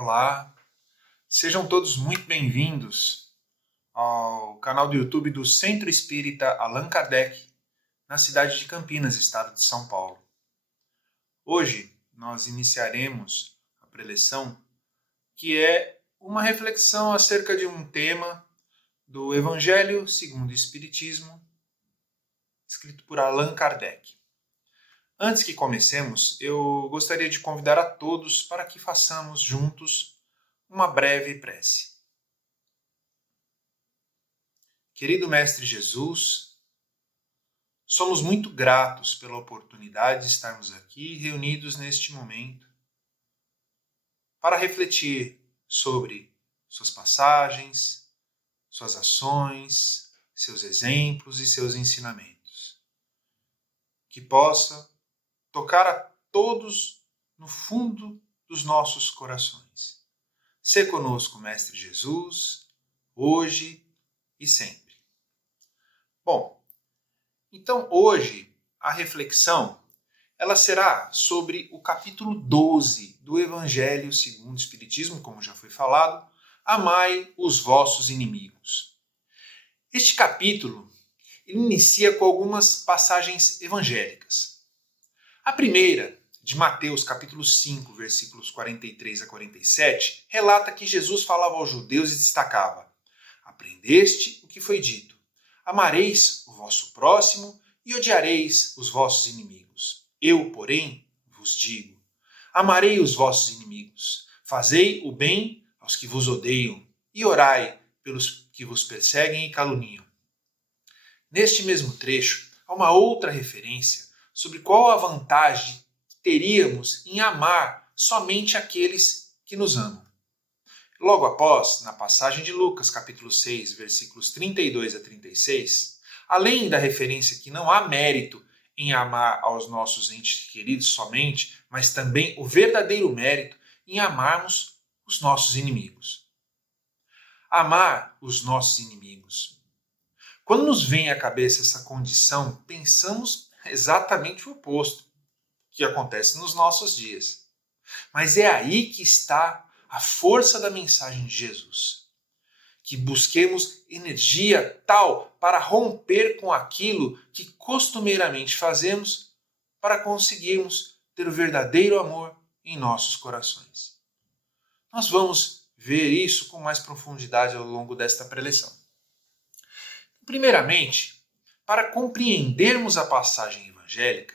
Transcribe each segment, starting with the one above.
Olá, sejam todos muito bem-vindos ao canal do YouTube do Centro Espírita Allan Kardec, na cidade de Campinas, estado de São Paulo. Hoje nós iniciaremos a preleção, que é uma reflexão acerca de um tema do Evangelho segundo o Espiritismo, escrito por Allan Kardec. Antes que comecemos, eu gostaria de convidar a todos para que façamos juntos uma breve prece. Querido Mestre Jesus, somos muito gratos pela oportunidade de estarmos aqui reunidos neste momento para refletir sobre suas passagens, suas ações, seus exemplos e seus ensinamentos. Que possa tocar a todos no fundo dos nossos corações. Sê conosco, Mestre Jesus, hoje e sempre. Bom, então hoje a reflexão ela será sobre o capítulo 12 do Evangelho segundo o Espiritismo, como já foi falado, Amai os vossos inimigos. Este capítulo inicia com algumas passagens evangélicas. A primeira, de Mateus capítulo 5, versículos 43 a 47, relata que Jesus falava aos judeus e destacava: aprendeste o que foi dito, amareis o vosso próximo e odiareis os vossos inimigos. Eu, porém, vos digo, amarei os vossos inimigos, fazei o bem aos que vos odeiam e orai pelos que vos perseguem e caluniam. Neste mesmo trecho, há uma outra referência sobre qual a vantagem que teríamos em amar somente aqueles que nos amam. Logo após, na passagem de Lucas, capítulo 6, versículos 32 a 36, além da referência que não há mérito em amar aos nossos entes queridos somente, mas também o verdadeiro mérito em amarmos os nossos inimigos. Amar os nossos inimigos. Quando nos vem à cabeça essa condição, pensamos exatamente o oposto que acontece nos nossos dias. Mas é aí que está a força da mensagem de Jesus. Que busquemos energia tal para romper com aquilo que costumeiramente fazemos para conseguirmos ter o verdadeiro amor em nossos corações. Nós vamos ver isso com mais profundidade ao longo desta preleção. Primeiramente, para compreendermos a passagem evangélica,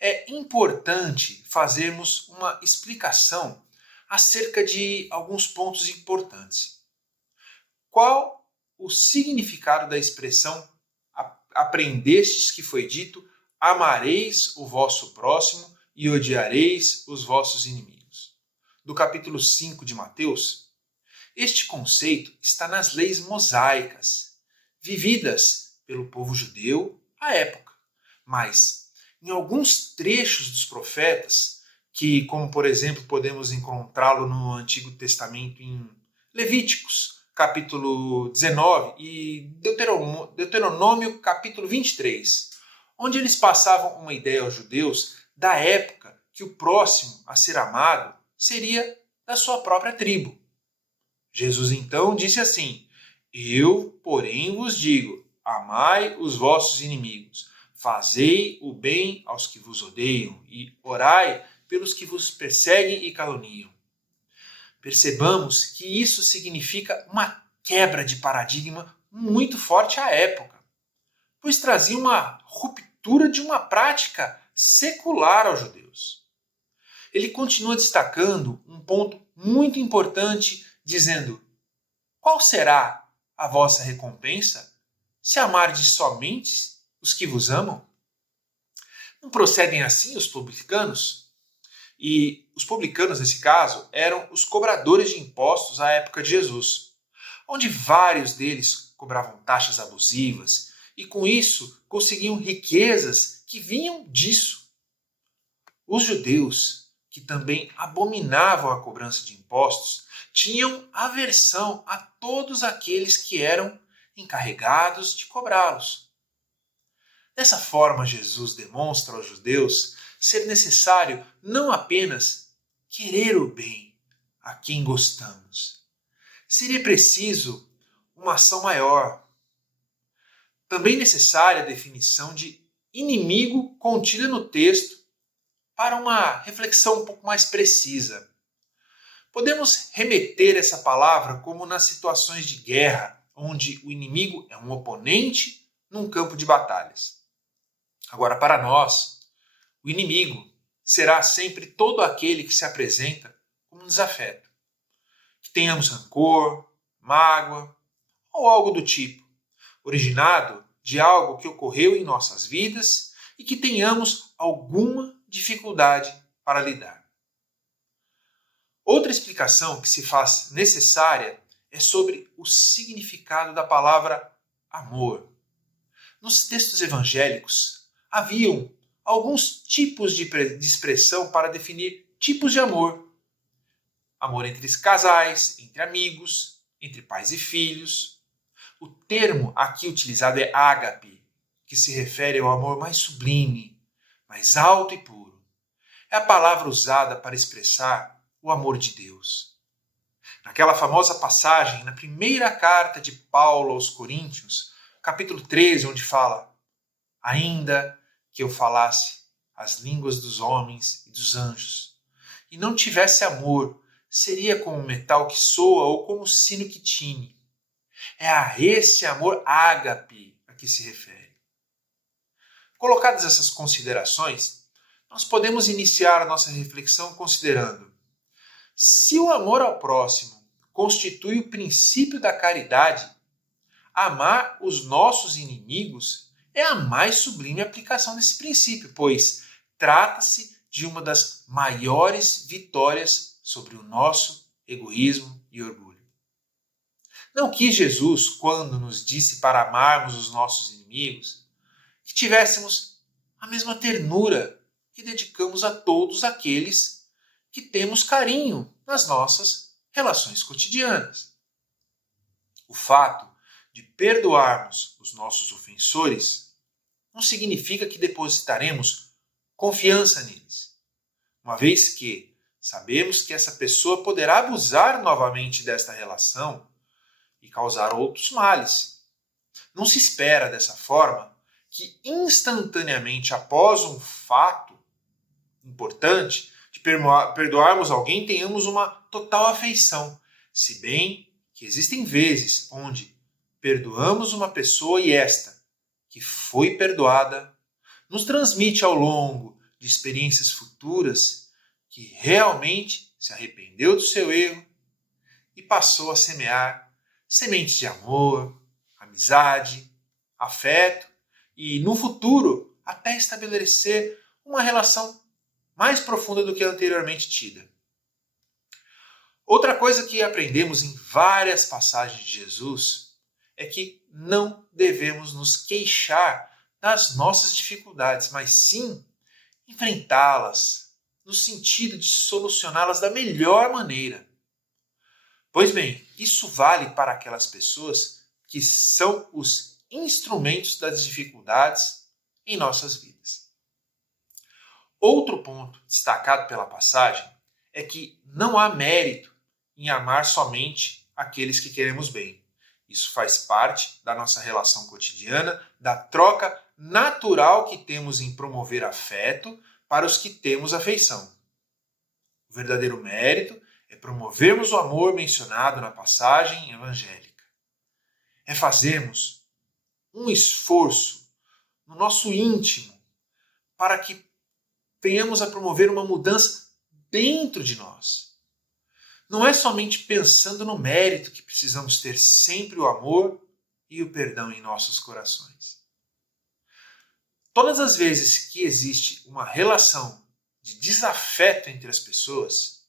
é importante fazermos uma explicação acerca de alguns pontos importantes. Qual o significado da expressão aprendestes que foi dito, amareis o vosso próximo e odiareis os vossos inimigos? Do capítulo 5 de Mateus, este conceito está nas leis mosaicas, vividas pelo povo judeu à época. Mas, em alguns trechos dos profetas, que, como por exemplo, podemos encontrá-lo no Antigo Testamento em Levíticos, capítulo 19, e Deuteronômio, capítulo 23, onde eles passavam uma ideia aos judeus da época que o próximo a ser amado seria da sua própria tribo. Jesus então disse assim: eu, porém, vos digo, amai os vossos inimigos, fazei o bem aos que vos odeiam e orai pelos que vos perseguem e caluniam. Percebamos que isso significa uma quebra de paradigma muito forte à época, pois trazia uma ruptura de uma prática secular aos judeus. Ele continua destacando um ponto muito importante, dizendo: qual será a vossa recompensa se amardes somente os que vos amam? Não procedem assim os publicanos? E os publicanos, nesse caso, eram os cobradores de impostos à época de Jesus, onde vários deles cobravam taxas abusivas e, com isso, conseguiam riquezas que vinham disso. Os judeus, que também abominavam a cobrança de impostos, tinham aversão a todos aqueles que eram encarregados de cobrá-los. Dessa forma, Jesus demonstra aos judeus ser necessário não apenas querer o bem, a quem gostamos. Seria preciso uma ação maior. Também necessária a definição de inimigo contida no texto para uma reflexão um pouco mais precisa. Podemos remeter essa palavra como nas situações de guerra, onde o inimigo é um oponente num campo de batalhas. Agora, para nós, o inimigo será sempre todo aquele que se apresenta como um desafeto. Que tenhamos rancor, mágoa ou algo do tipo, originado de algo que ocorreu em nossas vidas e que tenhamos alguma dificuldade para lidar. Outra explicação que se faz necessária é sobre o significado da palavra amor. Nos textos evangélicos, haviam alguns tipos de expressão para definir tipos de amor. Amor entre casais, entre amigos, entre pais e filhos. O termo aqui utilizado é ágape, que se refere ao amor mais sublime, mais alto e puro. É a palavra usada para expressar o amor de Deus. Naquela famosa passagem, na primeira carta de Paulo aos Coríntios, capítulo 13, onde fala: ainda que eu falasse as línguas dos homens e dos anjos, e não tivesse amor, seria como um metal que soa ou como um sino que tine. É a esse amor ágape a que se refere. Colocadas essas considerações, nós podemos iniciar a nossa reflexão considerando: se o amor ao próximo constitui o princípio da caridade, amar os nossos inimigos é a mais sublime aplicação desse princípio, pois trata-se de uma das maiores vitórias sobre o nosso egoísmo e orgulho. Não quis Jesus, quando nos disse para amarmos os nossos inimigos, que tivéssemos a mesma ternura que dedicamos a todos aqueles que temos carinho nas nossas relações cotidianas. O fato de perdoarmos os nossos ofensores não significa que depositaremos confiança neles, uma vez que sabemos que essa pessoa poderá abusar novamente desta relação e causar outros males. Não se espera dessa forma que instantaneamente após um fato importante de perdoarmos alguém, tenhamos uma total afeição, se bem que existem vezes onde perdoamos uma pessoa e esta, que foi perdoada, nos transmite ao longo de experiências futuras que realmente se arrependeu do seu erro e passou a semear sementes de amor, amizade, afeto e, no futuro, até estabelecer uma relação mais profunda do que a anteriormente tida. Outra coisa que aprendemos em várias passagens de Jesus é que não devemos nos queixar das nossas dificuldades, mas sim enfrentá-las, no sentido de solucioná-las da melhor maneira. Pois bem, isso vale para aquelas pessoas que são os instrumentos das dificuldades em nossas vidas. Outro ponto destacado pela passagem é que não há mérito em amar somente aqueles que queremos bem. Isso faz parte da nossa relação cotidiana, da troca natural que temos em promover afeto para os que temos afeição. O verdadeiro mérito é promovermos o amor mencionado na passagem evangélica. É fazermos um esforço no nosso íntimo para que venhamos a promover uma mudança dentro de nós. Não é somente pensando no mérito que precisamos ter sempre o amor e o perdão em nossos corações. Todas as vezes que existe uma relação de desafeto entre as pessoas,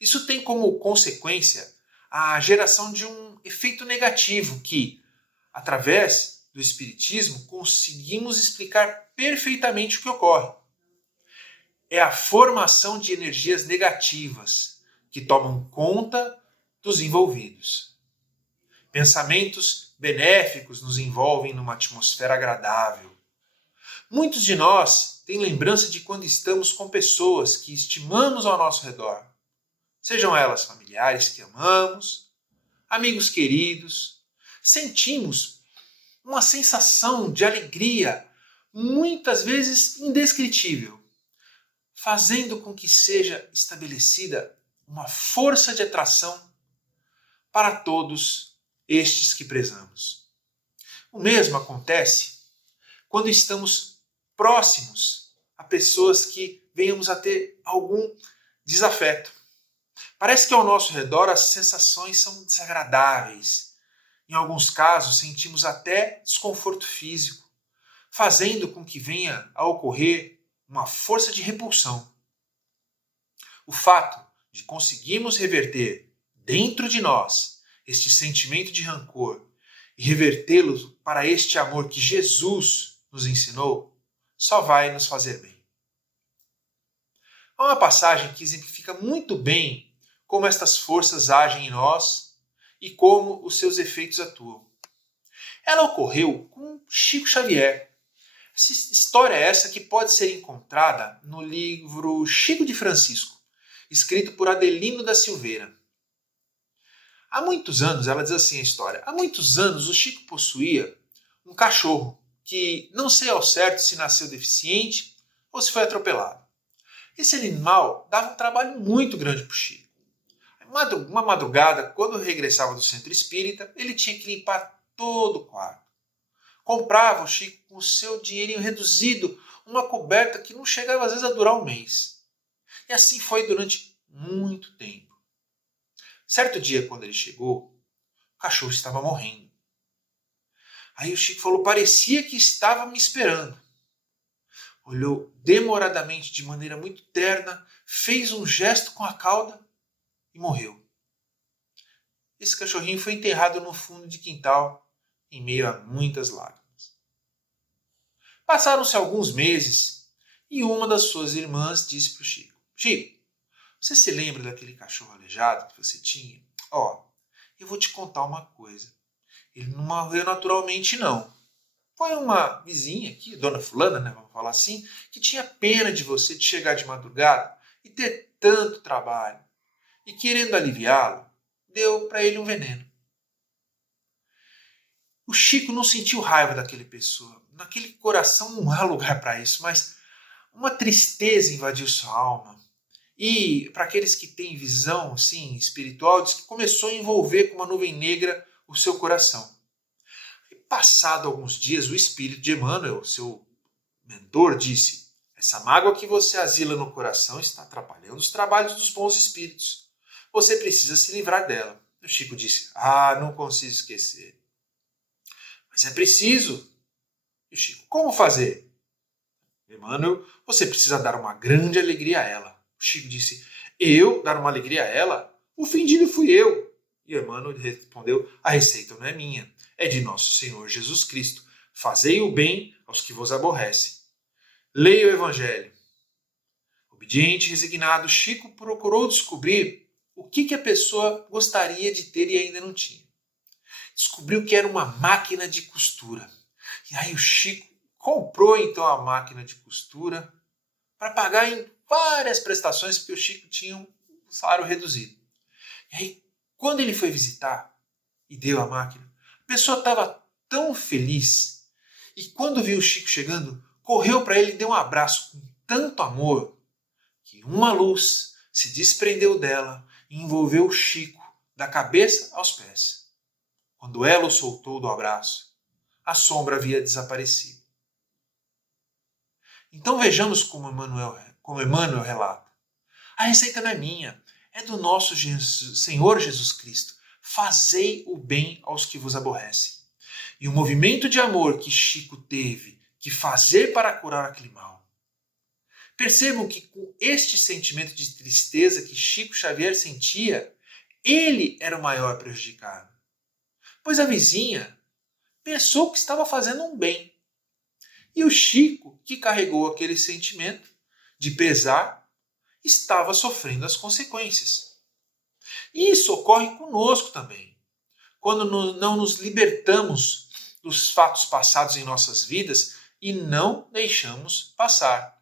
isso tem como consequência a geração de um efeito negativo que, através do Espiritismo, conseguimos explicar perfeitamente o que ocorre. É a formação de energias negativas que tomam conta dos envolvidos. Pensamentos benéficos nos envolvem numa atmosfera agradável. Muitos de nós têm lembrança de quando estamos com pessoas que estimamos ao nosso redor. sejam elas familiares que amamos, amigos queridos, sentimos uma sensação de alegria, muitas vezes indescritível, fazendo com que seja estabelecida uma força de atração para todos estes que prezamos. O mesmo acontece quando estamos próximos a pessoas que venhamos a ter algum desafeto. Parece que ao nosso redor as sensações são desagradáveis. Em alguns casos sentimos até desconforto físico, fazendo com que venha a ocorrer uma força de repulsão. O fato de conseguirmos reverter dentro de nós este sentimento de rancor e revertê-lo para este amor que Jesus nos ensinou, só vai nos fazer bem. Há uma passagem que exemplifica muito bem como estas forças agem em nós e como os seus efeitos atuam. Ela ocorreu com Chico Xavier. Essa história é essa que pode ser encontrada no livro Chico de Francisco, escrito por Adelino da Silveira. Há muitos anos, ela diz assim a história, há muitos anos o Chico possuía um cachorro que não sei ao certo se nasceu deficiente ou se foi atropelado. Esse animal dava um trabalho muito grande para o Chico. Uma madrugada, quando regressava do centro espírita, ele tinha que limpar todo o quarto. Comprava o Chico com o seu dinheirinho reduzido uma coberta que não chegava às vezes a durar um mês. E assim foi durante muito tempo. Certo dia, quando ele chegou, o cachorro estava morrendo. Aí o Chico falou, parecia que estava me esperando. Olhou demoradamente, de maneira muito terna, fez um gesto com a cauda e morreu. Esse cachorrinho foi enterrado no fundo de quintal, em meio a muitas lágrimas. Passaram-se alguns meses e uma das suas irmãs disse para o Chico, Chico, você se lembra daquele cachorro aleijado que você tinha? Eu vou te contar uma coisa. Ele não morreu naturalmente, não. Foi uma vizinha aqui, dona fulana, né, vamos falar assim, que tinha pena de você de chegar de madrugada e ter tanto trabalho. E querendo aliviá-lo, deu para ele um veneno. O Chico não sentiu raiva daquela pessoa. Naquele coração não há lugar para isso, mas uma tristeza invadiu sua alma. E para aqueles que têm visão assim, espiritual, diz que começou a envolver com uma nuvem negra o seu coração. E passado alguns dias, o espírito de Emmanuel, seu mentor, disse, essa mágoa que você asila no coração está atrapalhando os trabalhos dos bons espíritos. Você precisa se livrar dela. O Chico disse, não consigo esquecer. Mas é preciso. E o Chico, como fazer? Emmanuel, você precisa dar uma grande alegria a ela. O Chico disse, eu dar uma alegria a ela? O ofendido fui eu. E Emmanuel respondeu, a receita não é minha, é de nosso Senhor Jesus Cristo. Fazei o bem aos que vos aborrecem. Leia o Evangelho. Obediente e resignado, Chico procurou descobrir o que a pessoa gostaria de ter e ainda não tinha. Descobriu que era uma máquina de costura. E aí o Chico comprou então a máquina de costura para pagar em várias prestações, porque o Chico tinha um salário reduzido. E aí, quando ele foi visitar e deu a máquina, a pessoa estava tão feliz. E quando viu o Chico chegando, correu para ele e deu um abraço com tanto amor que uma luz se desprendeu dela e envolveu o Chico da cabeça aos pés. Quando ela o soltou do abraço, a sombra havia desaparecido. Então vejamos como Emmanuel relata. A receita não é minha, é do nosso Senhor Jesus Cristo. Fazei o bem aos que vos aborrecem. E o movimento de amor que Chico teve que fazer para curar aquele mal. Percebam que com este sentimento de tristeza que Chico Xavier sentia, ele era o maior prejudicado. Pois a vizinha pensou que estava fazendo um bem. E o Chico, que carregou aquele sentimento de pesar, estava sofrendo as consequências. E isso ocorre conosco também. Quando não nos libertamos dos fatos passados em nossas vidas e não deixamos passar.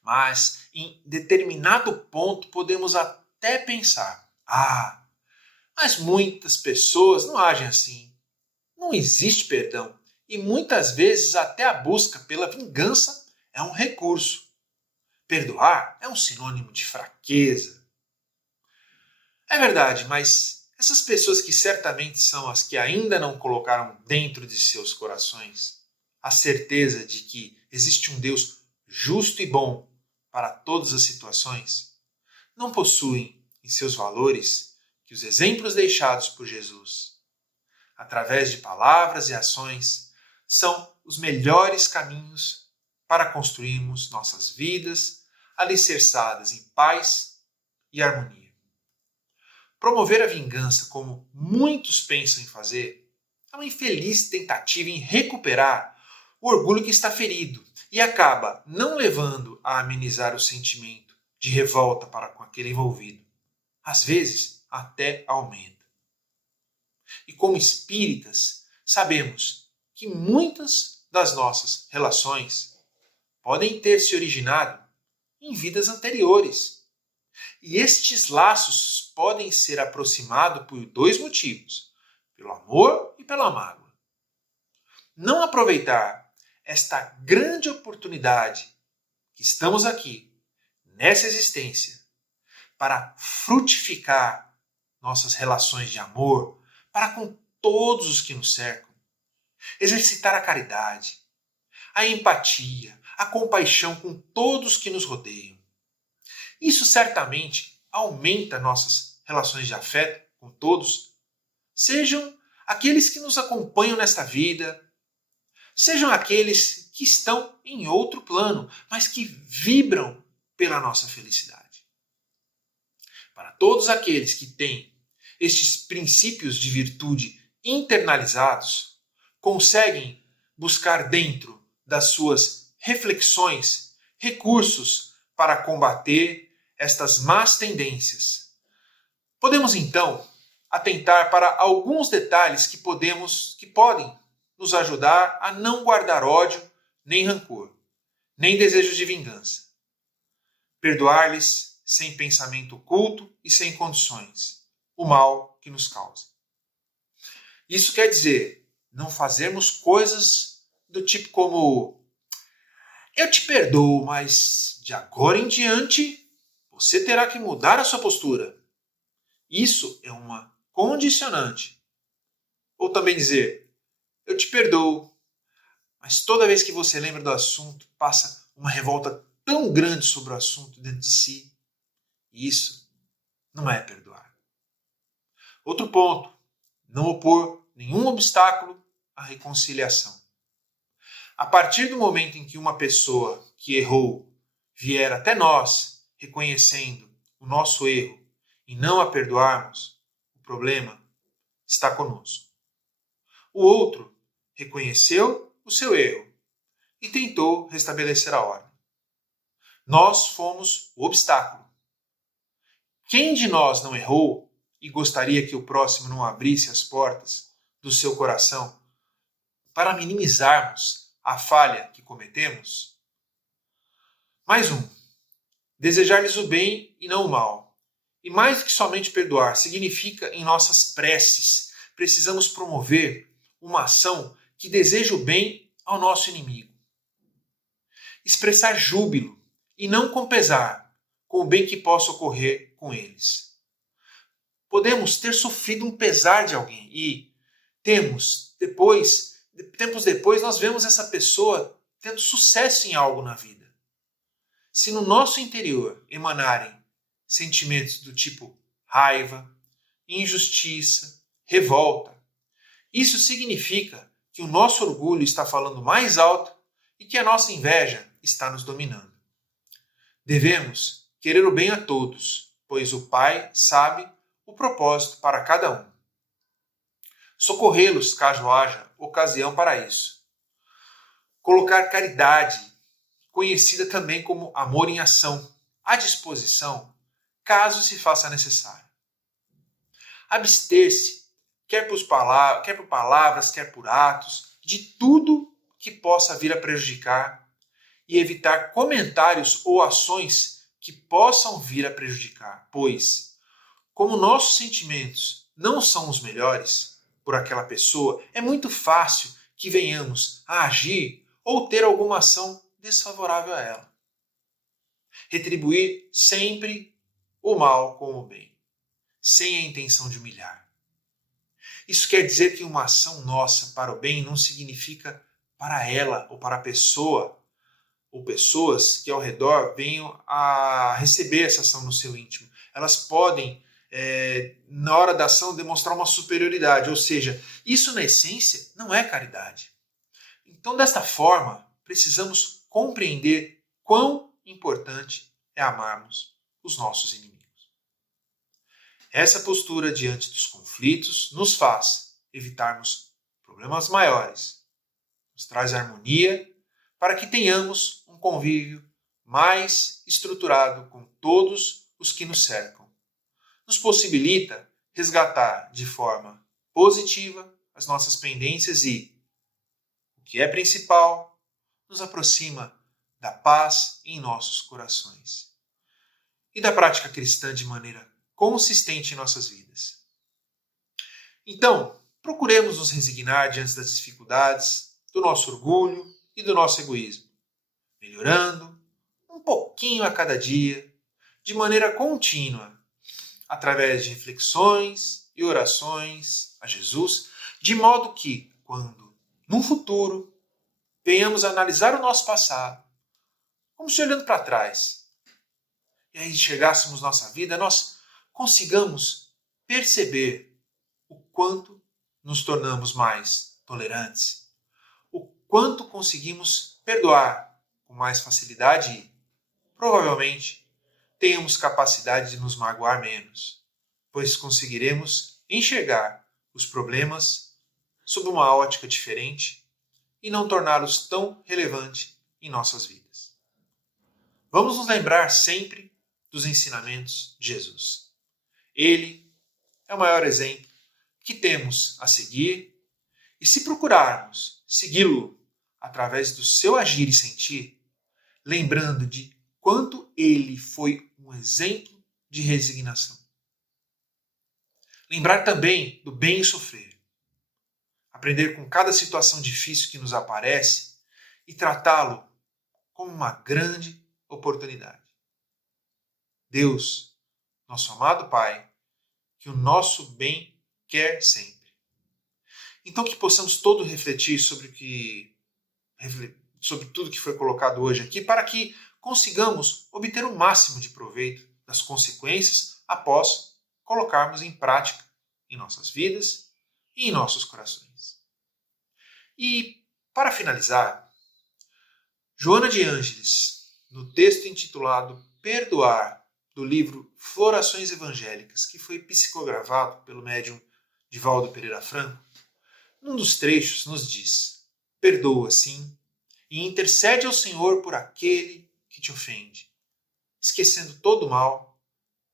Mas em determinado ponto podemos até até pensar: mas muitas pessoas não agem assim. Não existe perdão. E muitas vezes até a busca pela vingança é um recurso. Perdoar é um sinônimo de fraqueza. É verdade, mas essas pessoas que certamente são as que ainda não colocaram dentro de seus corações a certeza de que existe um Deus justo e bom para todas as situações, não possuem em seus valores que os exemplos deixados por Jesus, através de palavras e ações, são os melhores caminhos para construirmos nossas vidas alicerçadas em paz e harmonia. Promover a vingança, como muitos pensam em fazer, é uma infeliz tentativa em recuperar o orgulho que está ferido e acaba não levando a amenizar o sentimento de revolta para com aquele envolvido. Às vezes, até aumenta. E como espíritas, sabemos que muitas das nossas relações podem ter se originado em vidas anteriores. E estes laços podem ser aproximados por dois motivos: pelo amor e pela mágoa. Não aproveitar esta grande oportunidade que estamos aqui, nessa existência, para frutificar nossas relações de amor para com todos os que nos cercam, exercitar a caridade, a empatia, a compaixão com todos que nos rodeiam. Isso certamente aumenta nossas relações de afeto com todos, sejam aqueles que nos acompanham nesta vida, sejam aqueles que estão em outro plano, mas que vibram pela nossa felicidade. Para todos aqueles que têm estes princípios de virtude internalizados, conseguem buscar dentro das suas reflexões recursos para combater estas más tendências. Podemos então atentar para alguns detalhes que podem nos ajudar a não guardar ódio, nem rancor, nem desejo de vingança. Perdoar-lhes sem pensamento oculto e sem condições o mal que nos causa. Isso quer dizer não fazermos coisas do tipo como: eu te perdoo, mas de agora em diante você terá que mudar a sua postura. Isso é uma condicionante. Ou também dizer: eu te perdoo, mas toda vez que você lembra do assunto, passa uma revolta tão grande sobre o assunto dentro de si. Isso não é perdoar. Outro ponto: não opor nenhum obstáculo à reconciliação. A partir do momento em que uma pessoa que errou vier até nós, reconhecendo o nosso erro e não a perdoarmos, o problema está conosco. O outro reconheceu o seu erro e tentou restabelecer a ordem. Nós fomos o obstáculo. Quem de nós não errou e gostaria que o próximo não abrisse as portas do seu coração para minimizarmos a falha que cometemos? Mais um: desejar-lhes o bem e não o mal. E mais do que somente perdoar, significa em nossas preces precisamos promover uma ação que deseja o bem ao nosso inimigo. Expressar júbilo e não com pesar com o bem que possa ocorrer com eles. Podemos ter sofrido um pesar de alguém e tempos depois nós vemos essa pessoa tendo sucesso em algo na vida. Se no nosso interior emanarem sentimentos do tipo raiva, injustiça, revolta, isso significa que o nosso orgulho está falando mais alto e que a nossa inveja está nos dominando. Devemos querer o bem a todos, pois o Pai sabe o propósito para cada um. Socorrê-los caso haja ocasião para isso. Colocar caridade, conhecida também como amor em ação, à disposição, caso se faça necessário. Abster-se, quer por palavras, quer por atos, de tudo que possa vir a prejudicar e evitar comentários ou ações que possam vir a prejudicar, pois como nossos sentimentos não são os melhores por aquela pessoa, é muito fácil que venhamos a agir ou ter alguma ação desfavorável a ela. Retribuir sempre o mal com o bem, sem a intenção de humilhar. Isso quer dizer que uma ação nossa para o bem não significa para ela ou para a pessoa ou pessoas que ao redor venham a receber essa ação no seu íntimo. Elas podem, na hora da ação, demonstrar uma superioridade, ou seja, isso na essência não é caridade. Então, desta forma, precisamos compreender quão importante é amarmos os nossos inimigos. Essa postura diante dos conflitos nos faz evitarmos problemas maiores, nos traz harmonia para que tenhamos um convívio mais estruturado com todos os que nos cercam. Nos possibilita resgatar de forma positiva as nossas pendências e, o que é principal, nos aproxima da paz em nossos corações e da prática cristã de maneira consistente em nossas vidas. Então, procuremos nos resignar diante das dificuldades, do nosso orgulho e do nosso egoísmo, melhorando um pouquinho a cada dia, de maneira contínua, através de reflexões e orações a Jesus, de modo que, quando, no futuro, venhamos a analisar o nosso passado, como se olhando para trás, e aí enxergássemos nossa vida, nós consigamos perceber o quanto nos tornamos mais tolerantes, o quanto conseguimos perdoar com mais facilidade e, provavelmente, tenhamos capacidade de nos magoar menos, pois conseguiremos enxergar os problemas sob uma ótica diferente e não torná-los tão relevantes em nossas vidas. Vamos nos lembrar sempre dos ensinamentos de Jesus. Ele é o maior exemplo que temos a seguir, e se procurarmos segui-lo através do seu agir e sentir, lembrando de quanto ele foi um exemplo de resignação. Lembrar também do bem sofrer. Aprender com cada situação difícil que nos aparece e tratá-lo como uma grande oportunidade. Deus, nosso amado Pai, que o nosso bem quer sempre. Então que possamos todos refletir sobre tudo que foi colocado hoje aqui, para que consigamos obter o máximo de proveito das consequências após colocarmos em prática em nossas vidas e em nossos corações. E, para finalizar, Joana de Ângeles, no texto intitulado Perdoar, do livro Florações Evangélicas, que foi psicografado pelo médium Divaldo Pereira Franco, num dos trechos nos diz: perdoa, sim, e intercede ao Senhor por aquele que te ofende, esquecendo todo o mal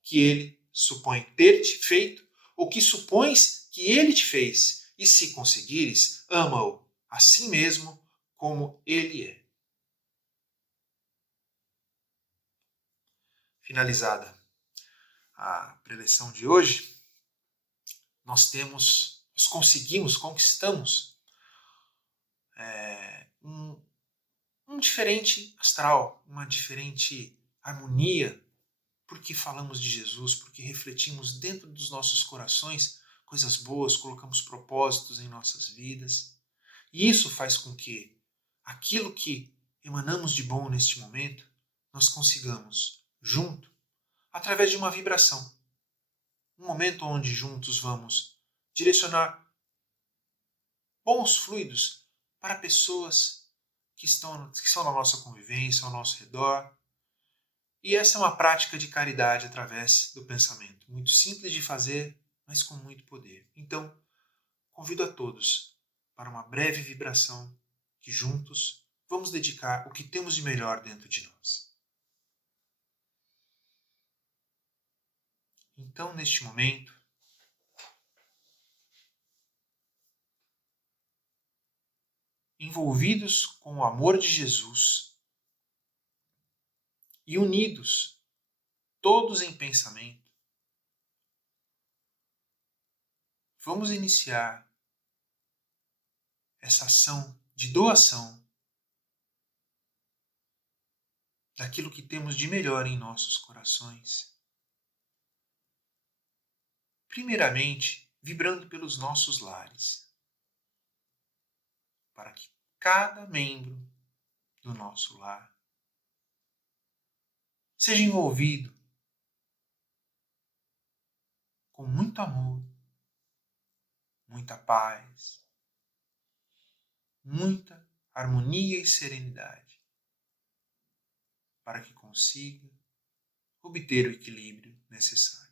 que ele supõe ter te feito ou que supões que ele te fez, e se conseguires, ama-o assim mesmo como ele é. Finalizada a preleção de hoje, nós conquistamos um diferente astral, uma diferente harmonia, porque falamos de Jesus, porque refletimos dentro dos nossos corações coisas boas, colocamos propósitos em nossas vidas. E isso faz com que aquilo que emanamos de bom neste momento, nós consigamos, junto, através de uma vibração. Um momento onde juntos vamos direcionar bons fluidos para pessoas que estão na nossa convivência, ao nosso redor. E essa é uma prática de caridade através do pensamento. Muito simples de fazer, mas com muito poder. Então, convido a todos para uma breve vibração que juntos vamos dedicar o que temos de melhor dentro de nós. Então, neste momento, envolvidos com o amor de Jesus e unidos, todos em pensamento, vamos iniciar essa ação de doação daquilo que temos de melhor em nossos corações. Primeiramente, vibrando pelos nossos lares, para que cada membro do nosso lar seja envolvido com muito amor, muita paz, muita harmonia e serenidade, para que consiga obter o equilíbrio necessário.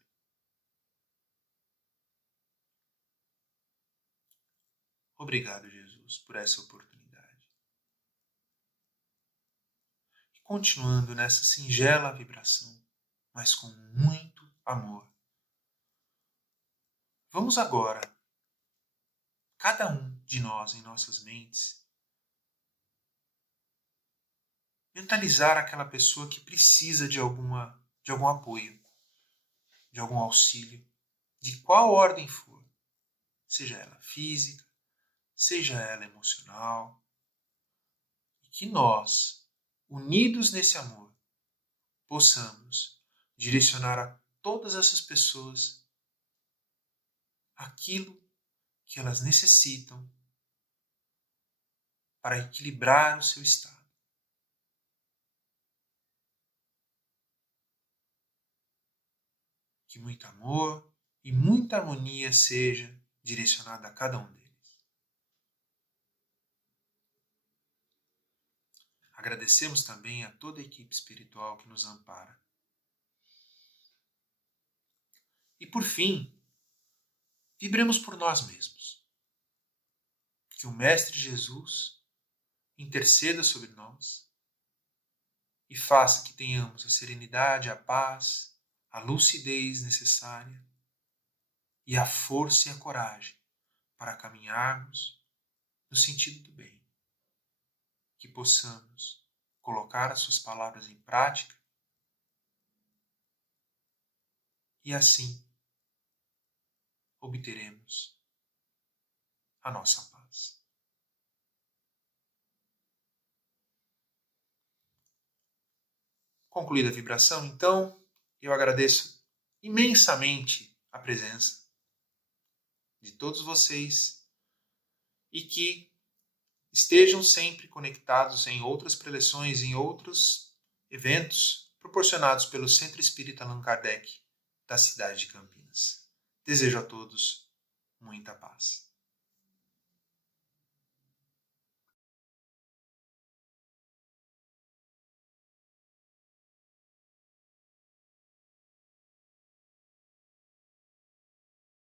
Obrigado, Jesus, por essa oportunidade. E continuando nessa singela vibração, mas com muito amor, vamos agora, cada um de nós em nossas mentes, mentalizar aquela pessoa que precisa de algum apoio, de algum auxílio, de qual ordem for, seja ela física, seja ela emocional, e que nós, unidos nesse amor, possamos direcionar a todas essas pessoas aquilo que elas necessitam para equilibrar o seu estado. Que muito amor e muita harmonia seja direcionada a cada um deles. Agradecemos também a toda a equipe espiritual que nos ampara. E por fim, vibremos por nós mesmos. Que o Mestre Jesus interceda sobre nós e faça que tenhamos a serenidade, a paz, a lucidez necessária e a força e a coragem para caminharmos no sentido do bem. Que possamos colocar as suas palavras em prática e assim obteremos a nossa paz. Concluída a vibração, então, eu agradeço imensamente a presença de todos vocês e que estejam sempre conectados em outras preleções, em outros eventos proporcionados pelo Centro Espírita Allan Kardec da cidade de Campinas. Desejo a todos muita paz.